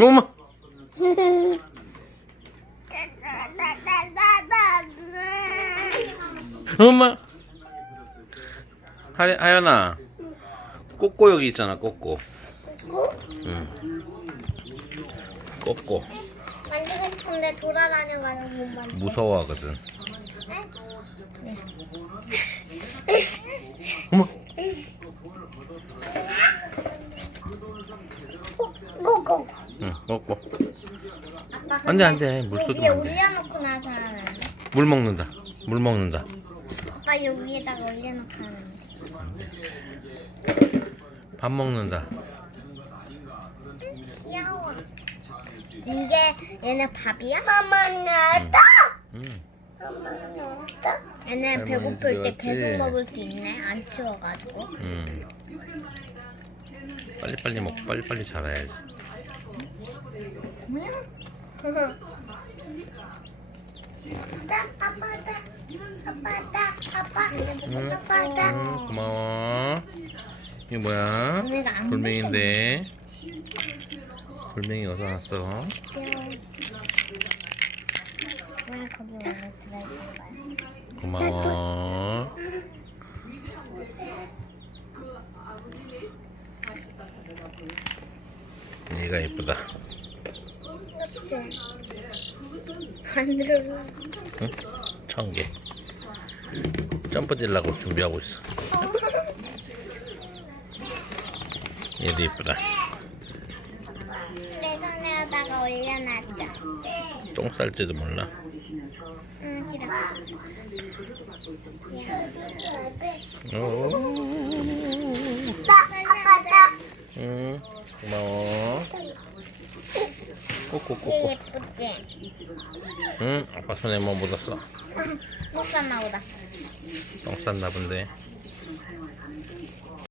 엄마. 엄마. 하, 하연아. 꼬꼬 여기 있잖아 꼬꼬. 응. 꼬꼬. 만지고 싶은데 돌아다녀가지고 못 만져. 무서워하거든. 어머 고고. 아빠 안돼 안돼 물 쏟으면 여기에 안돼 올려놓고 나서 하면 안 돼? 물 먹는다 물 먹는다 아빠 여기 위에다가 올려놓고 하면 안밥 먹는다 돼? 귀여워. 이게 얘네 밥이야? 엄마 나다. 응 엄마 나다. 얘네 할머니 배고플 때 집에 계속? 먹을 수 있네. 안 치워가지고. 응. 빨리빨리 먹고 빨리빨리 자라야지 뭐야? 아빠다. 아빠다. 아빠. 응. 아빠다. 응, 고마워 이게 뭐야? 안 돌멩인데 돌멩이 어디서 났어? 귀여워. 왜 거기 원래 들어있는 거야? 고마워 얘가 예쁘다 그치? 안 들어. 응? 청개 점프 딜라고 준비하고 있어 얘도 예쁘다 내 손에다가 올려놨다. 똥 쌀지도 몰라 응, 싫어. 오, 응 고마워 얘 꼬꼬꼬꼬 예쁘지? 응 아빠 손에 뭐 묻었어 못 샀나 보다. 똥 쌌나 본데